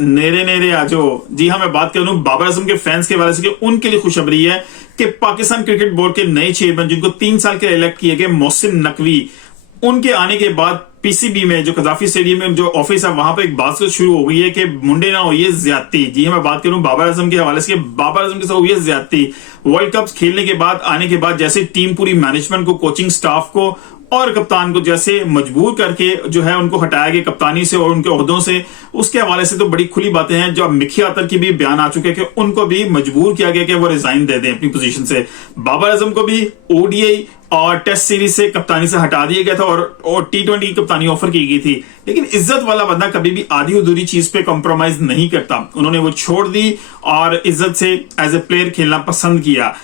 नेरे नेरे आजो। जी हाँ, मैं बात कर रहा हूँ बाबर आजम के फैंस के बारे से कि उनके लिए खुशखबरी है कि पाकिस्तान क्रिकेट बोर्ड के नए चेयरमैन जिनको 3 साल के लिए इलेक्ट किए गए मोहसिन नकवी, उनके आने के बाद पीसीबी में जो कजाफी स्टेडियम में जो ऑफिस है वहां पर एक बात शुरू हो गई है कि मुंडे ना होइए ज्यादती। जी हाँ, मैं बात करूं बाबर आजम के हवाले से, बाबर आजम के साथ हुई है ज्यादती। वर्ल्ड कप खेलने के बाद आने के बाद जैसे टीम पूरी मैनेजमेंट को, कोचिंग स्टाफ को और कप्तान को जैसे मजबूर करके जो है उनको हटाया गया कप्तानी से और उनके ओहदों से, उसके हवाले से तो बड़ी खुली बातें हैं। जो अब मिखी अतर की भी बयान आ चुके हैं कि उनको भी मजबूर किया गया कि वो रिजाइन दे दें अपनी पोजीशन से। बाबर आजम को भी ओडीआई और टेस्ट सीरीज से कप्तानी से हटा दिया गया था और T20 की कप्तानी ऑफर की गई थी। लेकिन इज्जत वाला बंदा कभी भी आधी अधूरी चीज पे कॉम्प्रोमाइज नहीं करता। उन्होंने वो छोड़ दी और इज्जत से एज ए प्लेयर खेलना पसंद किया।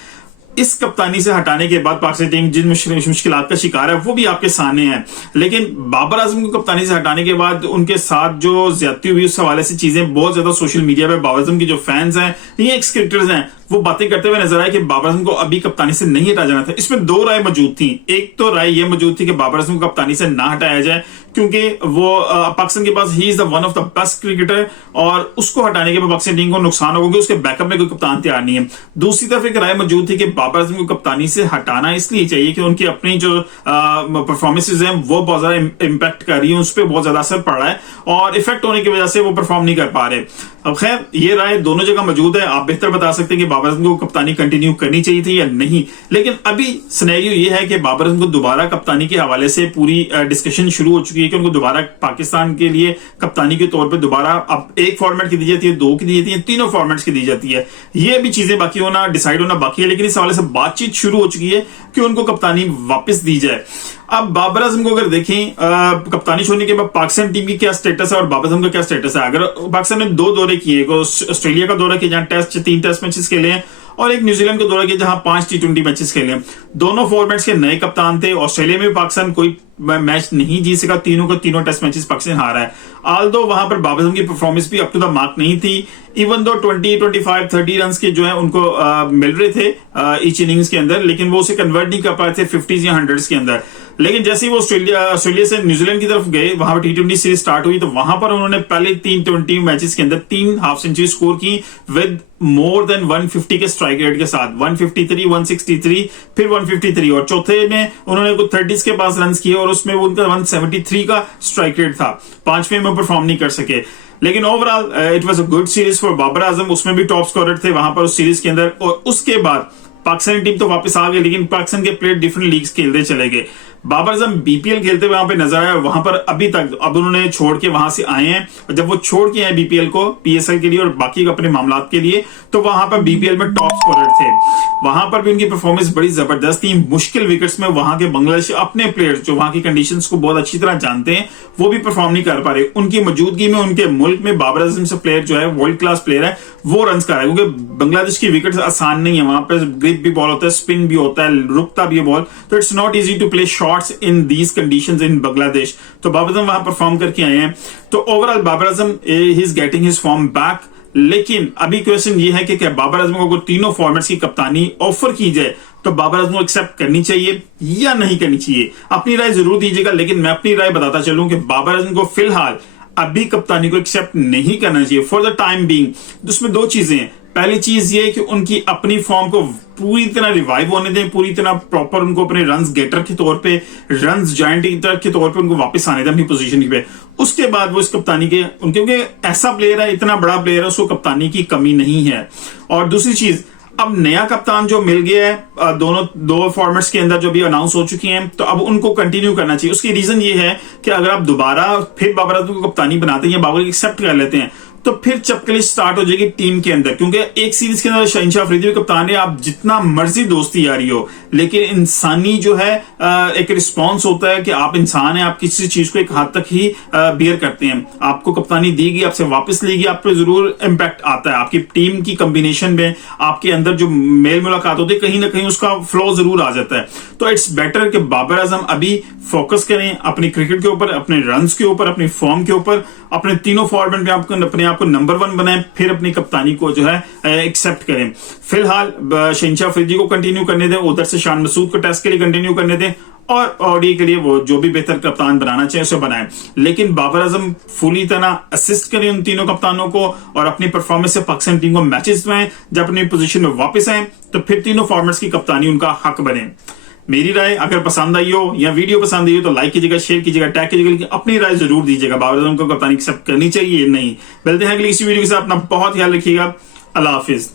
इस कप्तानी से हटाने के बाद पाकिस्तान टीम जिन मुश्किलात का शिकार है वो भी आपके सामने है। लेकिन बाबर आजम को कप्तानी से हटाने के बाद उनके साथ जो ज्यादती हुई उस हवाले से चीजें बहुत ज्यादा सोशल मीडिया पे बाबर आजम के जो फैंस हैं या एक्स क्रिकेटर्स हैं वो बातें करते हुए नजर आए कि बाबर आजम को अभी कप्तानी से नहीं हटाया जाना था। इसमें दो राय मौजूद थी। एक तो राय ये मौजूद थी कि बाबर आजम को कप्तानी से ना हटाया जाए क्योंकि वो पाकिस्तान के पास ही is the one of the best cricketer और उसको हटाने के बाद पाकिस्तान टीम को नुकसान होगा, उसके बैकअप में कोई कप्तान तैयार नहीं है। दूसरी तरफ एक राय मौजूद थी कि बाबर आजम को कप्तानी से हटाना इसलिए चाहिए कि उनकी अपनी जो परफॉर्मेंसेज हैं वो बहुत ज्यादा इंपैक्ट कर रही है, उस पर बहुत ज्यादा असर पड़ रहा है और इफेक्ट होने की वजह से वो परफॉर्म नहीं कर पा रहे। अब खैर ये राय दोनों जगह मौजूद है। आप बेहतर बता सकते हैं कि बाबर आजम को कप्तानी कंटिन्यू करनी चाहिए थी या नहीं। लेकिन अभी सिनेरियो ये है कि बाबर आजम को दोबारा कप्तानी के हवाले से पूरी डिस्कशन शुरू हो चुकी है कि उनको दोबारा पाकिस्तान के लिए कप्तानी के तौर पे दोबारा अब एक फॉर्मेट की दी जाती है, 2 की दी जाती है, 3 फॉर्मेट्स की दी जाती है। ये भी चीजें बाकी होना, डिसाइड होना बाकी है। लेकिन इस हवाले से बातचीत शुरू हो चुकी है कि उनको कप्तानी वापस दी जाए। अब बाबर आजम को अगर देखें कप्तानी छोड़ने के बाद पाकिस्तान टीम की क्या स्टेटस है और बाबर आजम का क्या स्टेटस है। अगर पाकिस्तान ने 2 दौरे किए, ऑस्ट्रेलिया का दौरा किया जहां 3 टेस्ट मैचेस खेले हैं और एक न्यूजीलैंड का दौरा किया जहां 5 T20 मैचेस खेले हैं। दोनों फॉर्मेट्स के नए कप्तान थे। ऑस्ट्रेलिया में पाकिस्तान कोई मैच नहीं जीत सका, तीनों टेस्ट मैचेस पाकिस्तान हारा है। आल्दो वहां पर बाबर आजम की परफॉर्मेंस भी अप टू द मार्क नहीं थी। इवन दो 20, 25, 30 रन के जो है उनको मिल रहे थे ईच इनिंग्स के अंदर, लेकिन वो उसे कन्वर्ट नहीं कर पाए थे 50s या 100s के अंदर। लेकिन जैसे ही वो ऑस्ट्रेलिया से न्यूजीलैंड की तरफ गए, वहां पर T20 सीरीज स्टार्ट हुई तो वहां पर उन्होंने पहले 3 20 मैचेस के अंदर 3 हाफ सेंचुरी स्कोर की विद मोर देन 150 के स्ट्राइक रेट के साथ। 153, 163, फिर 153 और चौथे में उन्होंने कुछ 30s के पास रन किए और उसमें वो उनका 173 का स्ट्राइक रेट था। 5वें में परफॉर्म नहीं कर सके। लेकिन overall it was a good series for Babar Azam. उसमें भी टॉप स्कोरर थे वहां पर उस सीरीज के अंदर। और उसके बाद पाकिस्तानी टीम तो वापस आ गई, लेकिन पाकिस्तान के प्लेयर डिफरेंट लीग्स खेलते चले गए। बाबर आजम बीपीएल खेलते हुए वहां पे नजर आया। वहां पर अभी तक अब उन्होंने छोड़ के वहां से आए हैं और जब वो छोड़ के आए बीपीएल को पीएसएल के लिए और बाकी अपने मामलात के लिए, तो वहां पर बीपीएल में टॉप स्कोरर थे। वहां पर भी उनकी परफॉर्मेंस बड़ी जबरदस्त थी। मुश्किल विकेट्स में वहां के बांग्लादेश अपने प्लेयर्स जो वहां की कंडीशंस को बहुत अच्छी तरह जानते हैं वो भी परफॉर्म नहीं कर पा रहे। उनकी मौजूदगी में उनके मुल्क में बाबर आजम से प्लेयर जो है वर्ल्ड क्लास प्लेयर है वो रन कर रहा है, क्योंकि बांग्लादेश की विकेट आसान नहीं है। वहां पर ग्रिप भी बॉल होता है, स्पिन भी होता है, रुकता भी है बॉल, तो it's not easy to play shots in these conditions in Bangladesh. तो बाबर आजम वहां परफॉर्म करके आए हैं। तो overall Babar Azam he is getting his form back. लेकिन अभी क्वेश्चन ये है कि क्या बाबर आजम को अगर तीनों फॉर्मेट्स की कप्तानी ऑफर की जाए तो बाबर आजम को एक्सेप्ट करनी चाहिए या नहीं करनी चाहिए। अपनी राय जरूर दीजिएगा, लेकिन मैं अपनी राय बताता चलूं कि बाबर आजम को फिलहाल अभी कप्तानी को एक्सेप्ट नहीं करना चाहिए फॉर द टाइम बीइंग। उसमें 2 चीजें हैं। पहली चीज ये कि उनकी अपनी फॉर्म को पूरी तरह रिवाइव होने दें, पूरी तरह प्रॉपर उनको अपने रन्स गेटर के तौर पे, रन्स जायंट के तौर पे उनको वापस आने दें अपनी पोजीशन पे। उसके बाद वो इस कप्तानी के क्योंकि ऐसा प्लेयर है, इतना बड़ा प्लेयर है, उसको कप्तानी की कमी नहीं है। और दूसरी चीज, अब नया कप्तान जो मिल गया है दो फॉर्मेट्स के अंदर जो भी अनाउंस हो चुकी हैं, तो अब उनको कंटिन्यू करना चाहिए। उसकी रीजन ये है कि अगर आप दोबारा फिर बाबर आजम को कप्तानी बनाते हैं या बाबर एक्सेप्ट कर लेते हैं तो फिर चपकली स्टार्ट हो जाएगी टीम के अंदर, क्योंकि एक सीरीज के अंदर शहनशाह अफरीदी भी कप्तान है। आप जितना मर्जी दोस्ती यारी हो, लेकिन इंसानी जो है एक रिस्पांस होता है कि आप इंसान हैं, आप किसी चीज को एक हद तक ही बियर करते हैं। आपको कप्तानी दी गई, आपसे वापस ली गई, आप पे जरूर इम्पैक्ट आता है। आपकी टीम की कॉम्बिनेशन में आपके अंदर जो मेल मुलाकात होती है कहीं ना कहीं उसका फ्लो जरूर आ जाता है। तो इट्स बेटर कि बाबर आजम अभी फोकस करें अपनी क्रिकेट के ऊपर, अपने रन्स के ऊपर, अपनी फॉर्म के ऊपर, अपने तीनों फॉर्मेट में आपको अपने आप को नंबर 1 बनाएं, फिर अपनी कप्तानी को जो है एक्सेप्ट करें। फिलहाल शहनशाह अफरीदी को कंटिन्यू करने दें, उधर से शान मसूद को टेस्ट के लिए कंटिन्यू करने दें और ओडीआई के लिए वो जो भी बेहतर कप्तान बनाना चाहिए उसे बनाए, लेकिन बाबर आजम फुली तरह असिस्ट करें उन तीनों कप्तानों को और अपनी परफॉर्मेंस से पाकिस्तान टीम को मैचेस में जब अपनी पोजीशन में वापस आए तो फिर तीनों फॉर्मेट्स की कप्तानी उनका हक बने। मेरी राय अगर पसंद आई हो या वीडियो पसंद आई हो तो लाइक कीजिएगा, शेयर कीजिएगा, टैग कीजिएगा, लेकिन अपनी राय जरूर दीजिएगा बाबर आजम को कप्तानी सब करनी चाहिए नहीं। मिलते हैं अगली इसी वीडियो के साथ, अपना बहुत ख्याल रखिएगा। अल्लाह हाफिज।